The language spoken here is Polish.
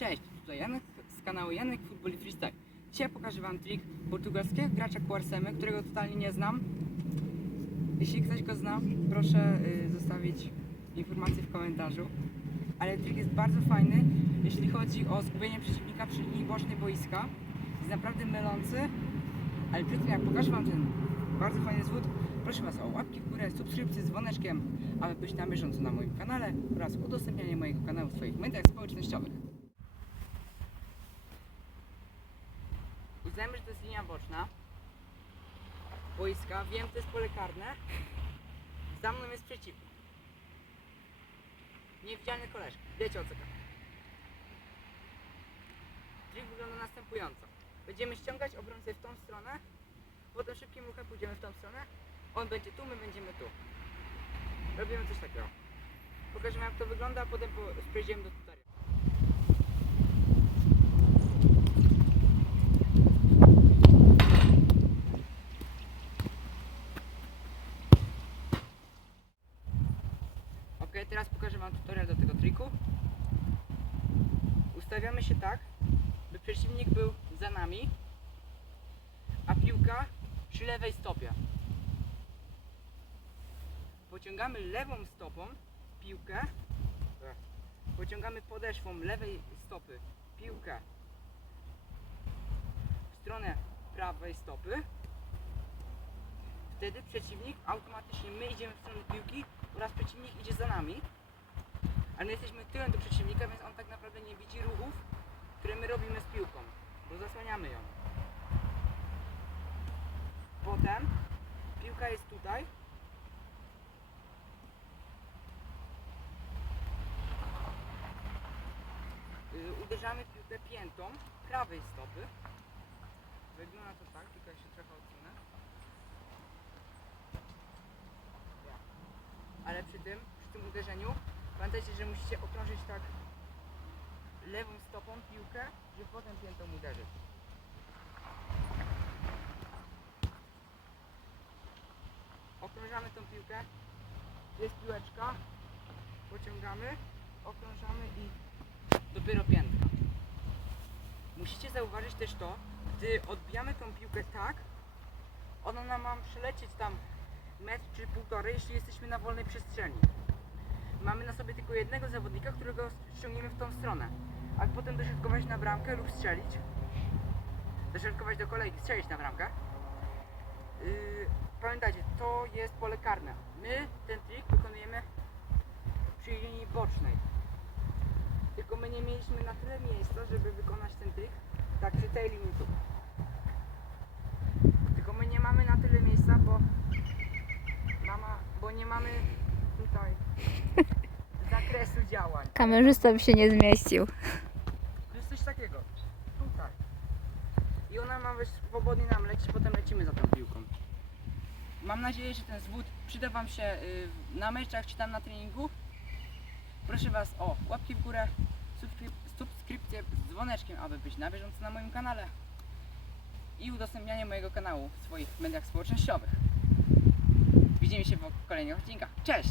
Cześć, tutaj Janek z kanału Janek Football Freestyle. Dzisiaj pokażę Wam trik portugalskiego gracza Quarsemy, którego totalnie nie znam. Jeśli ktoś go zna, proszę y, zostawić informację w komentarzu. Ale trik jest bardzo fajny, jeśli chodzi o zgubienie przeciwnika przy linii bocznej boiska. Jest naprawdę mylący, ale przed tym jak pokażę Wam ten bardzo fajny zwód, proszę Was o łapki w górę, subskrypcję z dzwoneczkiem, aby być na bieżąco na moim kanale oraz udostępnianie mojego kanału w swoich mediach społecznościowych. Uznajmy, że to jest linia boczna boiska. Wiem, to jest pole karne. Za mną jest przeciwnik. Niewidzialny koleżka. Wiecie o co chodzi. Trik wygląda następująco. Będziemy ściągać obrońcę w tą stronę, potem szybkim ruchem pójdziemy w tą stronę, on będzie tu, my będziemy tu. Robimy coś takiego. Pokażemy jak to wygląda, a potem po- przejdziemy do tutoriala. Ok, teraz pokażę Wam tutorial do tego triku. Ustawiamy się tak, by przeciwnik był za nami, a piłka przy lewej stopie. Pociągamy lewą stopą piłkę, pociągamy podeszwą lewej stopy piłkę w stronę prawej stopy. Wtedy przeciwnik automatycznie my idziemy w stronę piłki oraz za nami. Ale my jesteśmy tyłem do przeciwnika, więc on tak naprawdę nie widzi ruchów, które my robimy z piłką, bo zasłaniamy ją. Potem piłka jest tutaj. Y, Uderzamy piłkę piętą prawej stopy. Wygląda to tak, tylko ja się trochę odsunę. Ja. Ale przy tym, przy tym uderzeniu pamiętajcie, że musicie okrążyć tak lewą stopą piłkę, żeby potem piętą uderzyć. Okrążamy tą piłkę. Jest piłeczka. Pociągamy, okrążamy i dopiero piętka. Musicie zauważyć też to, gdy odbijamy tą piłkę tak, ona nam ma przelecieć tam metr czy półtorej, jeśli jesteśmy na wolnej przestrzeni. Mamy na sobie tylko jednego zawodnika, którego ściągniemy w tą stronę. A potem dośrodkować na bramkę lub strzelić. Dośrodkować do kolegi, strzelić na bramkę. Yy, pamiętajcie, to jest pole karne. My ten trik wykonujemy przy linii bocznej. Tylko my nie mieliśmy na tyle miejsca, żeby wykonać ten trik tak przy tej linii tu. Tylko my nie mamy na tyle miejsca, bo mama, bo nie mamy zakresu działań. Kamerzysta by się nie zmieścił. To jest coś takiego. Tutaj. I ona ma być swobodnie nam lecieć, potem lecimy za tą piłką. Mam nadzieję, że ten zwód przyda Wam się y, na meczach czy tam na treningu. Proszę Was o łapki w górę, subskryp subskrypcję z dzwoneczkiem, aby być na bieżąco na moim kanale i udostępnianie mojego kanału w swoich mediach społecznościowych. Widzimy się w kolejnych odcinkach. Cześć!